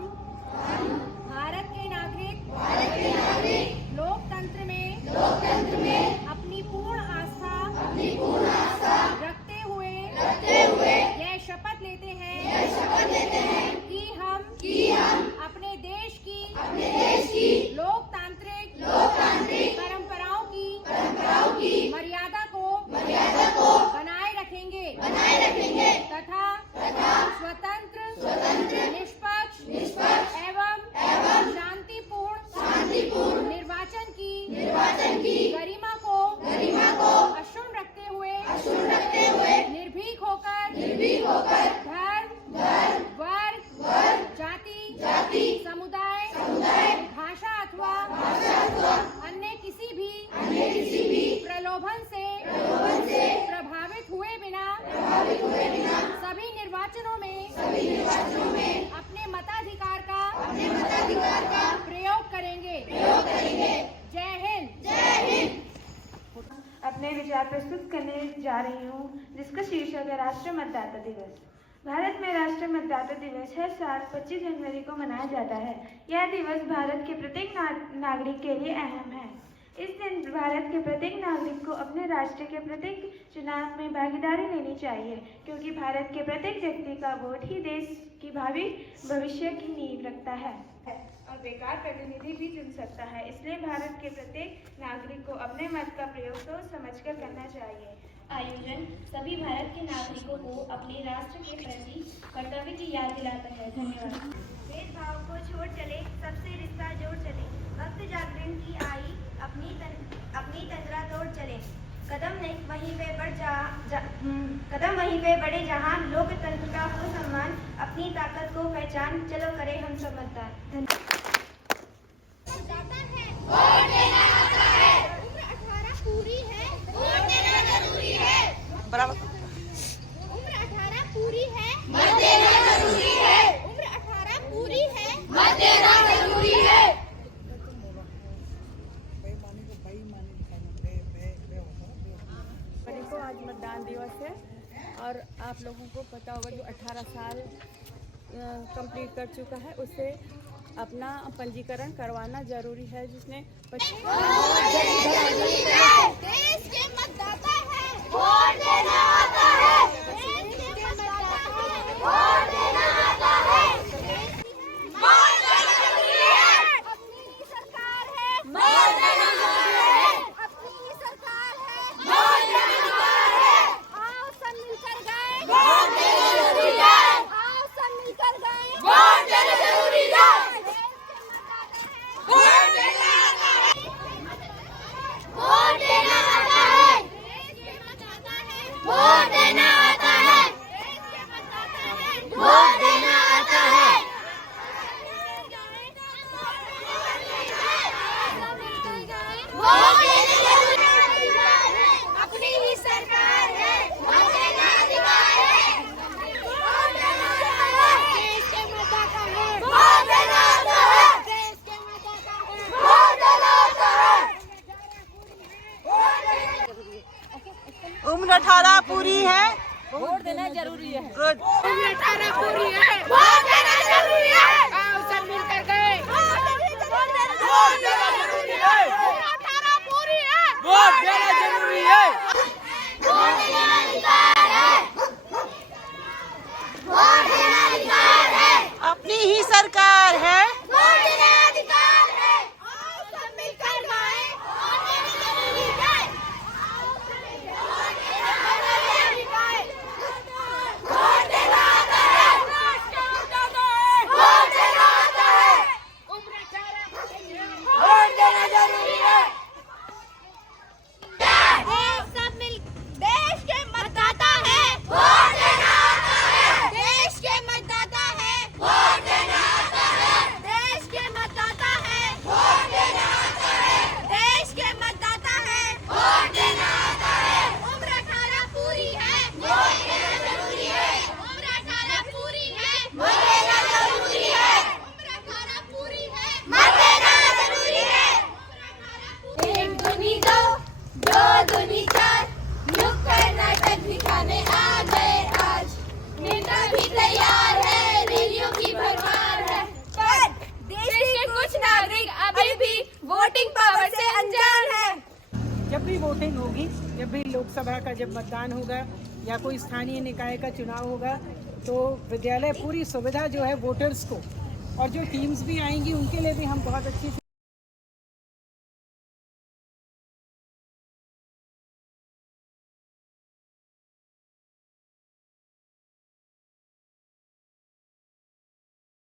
हम भारत के नागरिक लोकतंत्र में अपनी पूर्ण आस्था रखते हुए यह शपथ लेते हैं कि हम अपने देश की लोकतांत्रिक परंपराओं की मर्यादा को बनाए रखेंगे तथा स्वतंत्र निष्पक्ष एवं शांतिपूर्ण निर्वाचन की गरिमा को अक्षुण्ण रखते हुए निर्भीक होकर धर्म वर्ग जाति समुदाय भाषा अथवा अन्य किसी भी प्रलोभन से प्रभावित हुए बिना सभी निर्वाचनों में अपने मताधिकार का प्रयोग करेंगे। जय हिंद। अपने विचार प्रस्तुत करने जा रही हूँ, जिसका शीर्षक है राष्ट्रीय मतदाता दिवस। भारत में राष्ट्रीय मतदाता दिवस हर साल 25 जनवरी को मनाया जाता है। यह दिवस भारत के प्रत्येक नागरिक के लिए अहम है। इस दिन भारत के प्रत्येक नागरिक को अपने राष्ट्र के प्रत्येक चुनाव में भागीदारी लेनी चाहिए, क्योंकि भारत के प्रत्येक व्यक्ति का वोट ही देश की भावी भविष्य की नींव रखता है और बेकार प्रतिनिधि भी चुन सकता है। इसलिए भारत के प्रत्येक नागरिक को अपने मत का प्रयोग सोच समझकर करना चाहिए। आयोजन सभी भारत के नागरिकों को अपने राष्ट्र के प्रति कर्तव्य की याद दिलाता है। धन्यवाद। भेदभाव को छोड़ चले, सबसे रिश्ता जोड़ चले, भक्त जागरण की आई अपनी तंद्रा तोड़ चले। कदम वहीं पे बढ़े जहां लोकतंत्र का हो सम्मान, अपनी ताकत को पहचान, चलो करे हम सब मतदान। उम्र 18 पूरी है, वोट देना जरूरी है। उम्र 18 पूरी है, मत देना जरूरी है। उम्र 18 पूरी है, मत देना जरूरी है। को आज मतदान दिवस है और आप लोगों को पता होगा जो 18 साल कंप्लीट कर चुका है उसे अपना पंजीकरण करवाना जरूरी है। जिसने देश के मतदाता है, वोट देना आता है। देश के मतदाता है, वोट देना आता है। वोट देना जरूरी है। अपनी ही सरकार है, वोट देना जरूरी है। अपनी ही सरकार है, वोट देना जरूरी है। आओ सब मिलकर गाएं, वोट देना जरूरी है। आओ सब मिलकर गाएं, वोट देना जरूरी है। वोट देना आता है, वोट देना आता है। वोट देना आता है, वोट देना आता है। वोट देना जरूरी है। अपनी ही सरकार है, वोट देना अधिकार है। वोट देना आता है, देश के मतदाता है। वोट देना आता है, देश के मतदाता है। वोट देना आता है। उम्र 18 पूरी है, वोट देना जरूरी है। गुड। उम्र 18 पूरी है, वोट देना जरूरी है। आओ सब मिलकर गए। वोट देना जरूरी है। 18 पूरी है, वोट देना जरूरी है। वोट देना अधिकार है। वोट देना अधिकार है। अपनी ही सरकार है, वोट देना अधिकार है। आओ सब मिलकर गाएं, वोट देना जरूरी है। आओ सब मिलकर गाएं, वोट देना आता है। वोट देना आता है। उम्र 18 पूरी है, वोट देना जरूरी है। देश के मतदाता है, वोट देना आता है। देश के मतदाता है, वोट देना आता भी वोटिंग होगी, जब भी लोकसभा का जब मतदान होगा या कोई स्थानीय निकाय का चुनाव होगा, तो विद्यालय पूरी सुविधा जो है वोटर्स को, और जो टीम्स भी आएंगी उनके लिए भी हम बहुत अच्छी